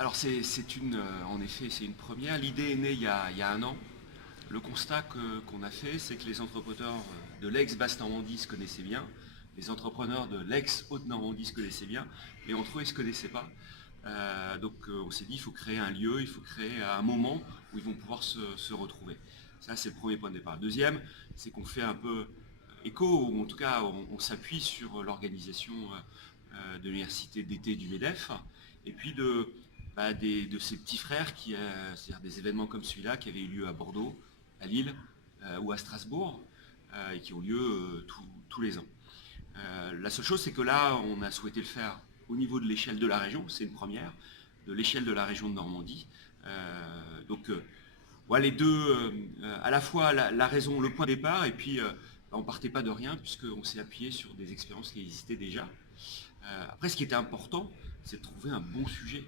Alors en effet, c'est une première. L'idée est née il y a un an. Le constat qu'on a fait, c'est que les entrepreneurs de l'ex-Basse-Normandie se connaissaient bien, les entrepreneurs de l'ex-Haute-Normandie se connaissaient bien, mais entre eux, ils ne se connaissaient pas. On s'est dit, il faut créer un lieu, il faut créer un moment où ils vont pouvoir se retrouver. Ça, c'est le premier point de départ. Le deuxième, c'est qu'on fait un peu écho, ou en tout cas, on s'appuie sur l'organisation de l'université d'été du MEDEF, et puis de ses petits frères, c'est-à-dire des événements comme celui-là qui avaient eu lieu à Bordeaux, à Lille ou à Strasbourg, et qui ont lieu tous les ans. La seule chose, c'est que là, on a souhaité le faire au niveau de l'échelle de la région, c'est une première, de l'échelle de la région de Normandie. Voilà les deux, à la fois la raison, le point de départ, et puis on ne partait pas de rien, puisqu'on s'est appuyé sur des expériences qui existaient déjà. Après, ce qui était important, c'est de trouver un bon sujet,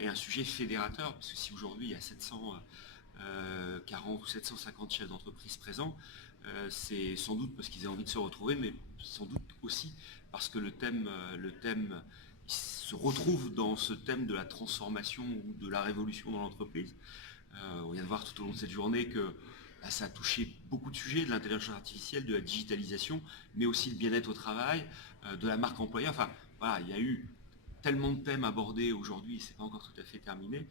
et un sujet fédérateur, parce que si aujourd'hui il y a 740 ou 750 chefs d'entreprise présents, c'est sans doute parce qu'ils ont envie de se retrouver, mais sans doute aussi parce que le thème se retrouve dans ce thème de la transformation ou de la révolution dans l'entreprise. On vient de voir tout au long de cette journée que ça a touché beaucoup de sujets, de l'intelligence artificielle, de la digitalisation, mais aussi le bien-être au travail, de la marque employeur. Enfin, voilà, il y a eu tellement de thèmes abordés aujourd'hui, c'est pas encore tout à fait terminé,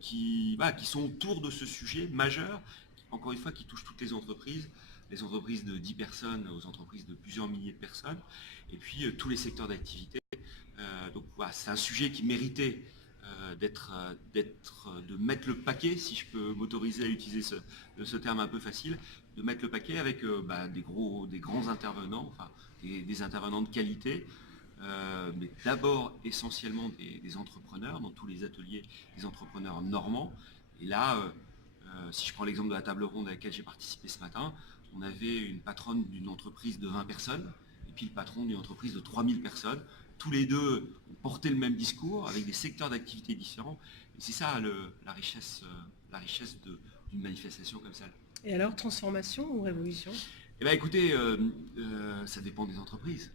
qui sont autour de ce sujet majeur, encore une fois, qui touche toutes les entreprises de 10 personnes aux entreprises de plusieurs milliers de personnes, et puis tous les secteurs d'activité. C'est un sujet qui méritait de mettre le paquet, si je peux m'autoriser à utiliser ce terme un peu facile, de mettre le paquet avec des grands intervenants, enfin des intervenants de qualité, mais d'abord essentiellement des entrepreneurs, dans tous les ateliers des entrepreneurs normands. Et là, si je prends l'exemple de la table ronde à laquelle j'ai participé ce matin, on avait une patronne d'une entreprise de 20 personnes, et puis le patron d'une entreprise de 3000 personnes. Tous les deux ont porté le même discours, avec des secteurs d'activité différents. Et c'est ça la richesse d'une manifestation comme ça. Et alors, transformation ou révolution? Eh bien, écoutez, ça dépend des entreprises.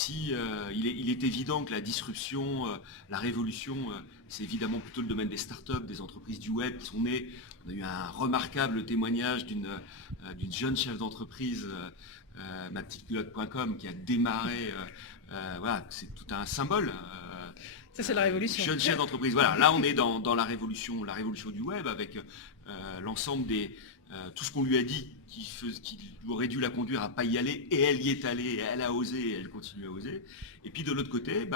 Il est évident que la disruption, la révolution, c'est évidemment plutôt le domaine des startups, des entreprises du web qui sont nées. On a eu un remarquable témoignage d'une jeune chef d'entreprise, mapetiteculotte.com, qui a démarré. Voilà, c'est tout un symbole. Ça, c'est la révolution. Jeune chef d'entreprise. Voilà, là on est dans la révolution du web, avec l'ensemble tout ce qu'on lui a dit qui aurait dû la conduire à ne pas y aller, et elle y est allée, elle a osé, et elle continue à oser. Et puis de l'autre côté,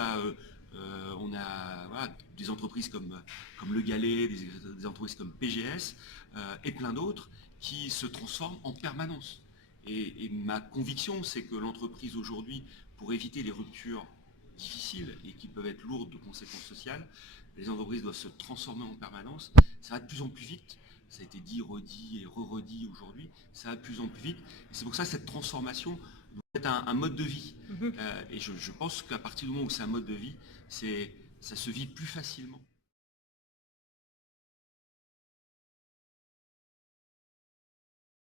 on a des entreprises comme Le Galet, des entreprises comme PGS, et plein d'autres qui se transforment en permanence. Et ma conviction, c'est que l'entreprise aujourd'hui, pour éviter les ruptures difficiles et qui peuvent être lourdes de conséquences sociales, les entreprises doivent se transformer en permanence. Ça va de plus en plus vite. Ça a été dit, redit et re-redit aujourd'hui. Ça va de plus en plus vite. Et c'est pour ça que cette transformation doit être un mode de vie. Et je pense qu'à partir du moment où c'est un mode de vie, ça se vit plus facilement.